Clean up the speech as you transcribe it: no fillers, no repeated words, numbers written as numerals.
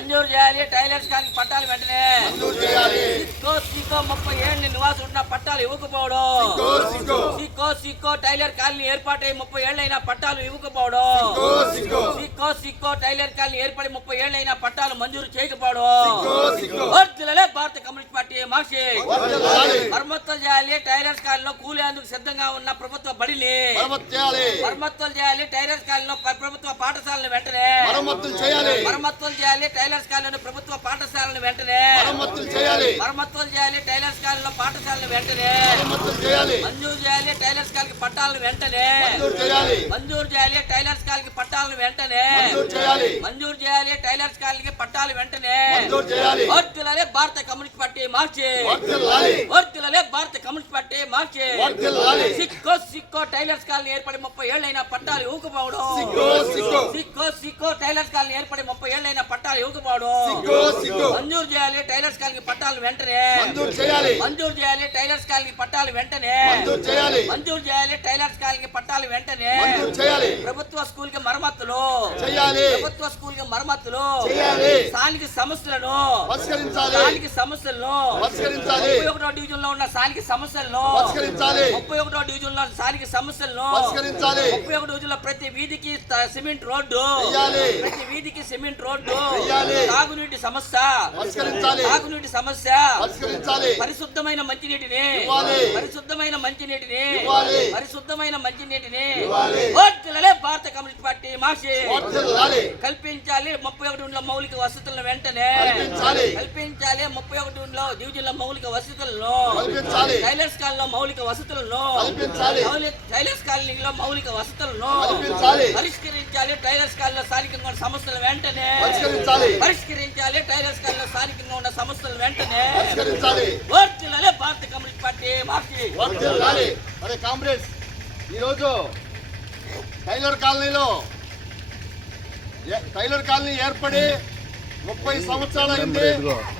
మంజూరు చేయాలి. Tailors colony పట్టాలు వెంటనే మంజూరు చేయాలి. సిక్కో 30 ఏళ్ళ నివాసం ఉన్న పట్టాలు ఇవ్వకపోవడం. సిక్కో టైలర్ కాలనీ ఏర్పాటై 30 ఏళ్ళైనా పట్టాలు ఇవ్వకపోవడం. సిక్కో టైలర్ కాలనీ ఏర్పడి 30 ఏళ్ళైనా పట్టాలు మంజూరు చేయకపోవడం. వర్ధిల్లాలి భారత కమ్యూనిస్ట్ పార్టీ మార్చి. మరమ్మతులు చేయాలి. టైలర్స్ కాలనీలో కూలేందుకు సిద్ధంగా ఉన్న ప్రభుత్వ బడిని మరమ్మతులు చేయాలి. టైలర్స్ కాలనీలో ప్రభుత్వ పాఠశాలను వెంటనే మరమ్మతులు చేయాలి. మరమ్మతులు చేయాలి. టైలర్స్ కాలనీలో ప్రభుత్వ పాఠశాలను వెంటనే మరమ్మతులు చేయాలి. మరమ్మతులు చేయాలి. టైలర్స్ కాలనీలో పాఠశాలను వెంటనే మరమ్మతులు చేయాలి. మంజూరు చేయాలి. టైలర్స్ కాలనీ పట్టాలను వెంటనే మంజూరు చేయాలి. మంజూరు చేయాలి. టైలర్స్ కాలనీ పట్టాలను వెంటనే మంజూరు చేయాలి. మంజూరు చేయాలి. టైలర్స్ కాలనీకి పట్టాలు వెంటనే మంజూరు చేయాలి. వర్ధిల్లాలి భారత కమ్యూనిస్ట్ పార్టీ మార్చి. వర్ధిల్లాలి. వర్ధిల్లాలి భారత కమ్యూనిస్ట్ పార్టీ మార్చి. వర్ధిల్లాలి. సిక్కో టైలర్స్ కాలనీ ఏర్పడి 30 ఏళ్ళైనా పట్టాలు ఇవ్వకపోవడం. సిక్కో టైలర్స్ కాలనీ ఏర్పడి 30 ఏళ్ళైనా పట్టాలు ఇవ్వకపోవడం. మంజూరు చేయాలి. టైలర్స్ కాలనీ పట్టాలు వెంటనే మంజూరు చేయాలి. మంజూరు చేయాలి. టైలర్స్ కాలనీ పట్టాలు వెంటనే మంజూరు చేయాలి. మంజూరు చేయాలి. టైలర్స్ కాలనీ పట్టాలు వెంటనే మంజూరు చేయాలి. ప్రభుత్వ స్కూల్ కి మరమ్మతులు చేయాలి. ప్రభుత్వ స్కూల్ కి మరమ్మతులు చేయాలి. స్థానిక సమస్యలను పరిష్కరించాలి. స్థానిక సమస్యలను పరిష్కరించాలి. 31వ డివిజన్ లో ఉన్న స్థానిక సమస్యలను పరిష్కరించాలి. 31వ డివిజన్ లో స్థానిక సమస్యలను పరిష్కరించాలి. 31వ డివిజన్ లో ప్రతి వీధికి సిమెంట్ రోడ్డు చేయాలి. ప్రతి వీధికి సిమెంట్ రోడ్డు చేయాలి. తాగునీటి సమస్య పరిష్కరించాలి. తాగునీటి సమస్య పరిష్కరించాలి. పరిశుద్ధమైన మంచినీటిని ఇవ్వాలి. పరిశుద్ధమైన మంచినీటిని ఇవ్వాలి. పరిశుద్ధమైన మంచినీటిని ఇవ్వాలి. వర్ధిల్లాలి భారత కమ్యూనిస్ట్ పార్టీ మార్చి. వర్ధిల్లాలి. కల్పించాలి. 31 మౌలిక వసతులను వెంటనే కల్పించాలి. కల్పించాలి. 31 డివిజన్ లో మౌలిక వసతులను కల్పించాలి. టైలర్స్ కాలనీలో మౌలిక వసతులను కల్పించాలి. టైలర్స్ కాలనీలో మౌలిక వసతులను కల్పించాలి. పరిష్కరించాలి. టైలర్స్ కాలనీలో స్థానికంగా ఉన్న సమస్యలు వెంటనే పరిష్కరించాలి. పరిష్కరించాలి. టైలర్స్ కాలనీలో స్థానికంగా ఉన్న సమస్యలు వెంటనే పరిష్కరించాలి. వర్ధిల్లాలి భారత కమ్యూనిస్ట్ పార్టీ మార్చి. వర్ధిల్లాలి. అరే కామ్రేడ్స్, ఈరోజు టైలర్ కాలనీ ఏర్పడి 30 సంవత్సరాలు అయింది.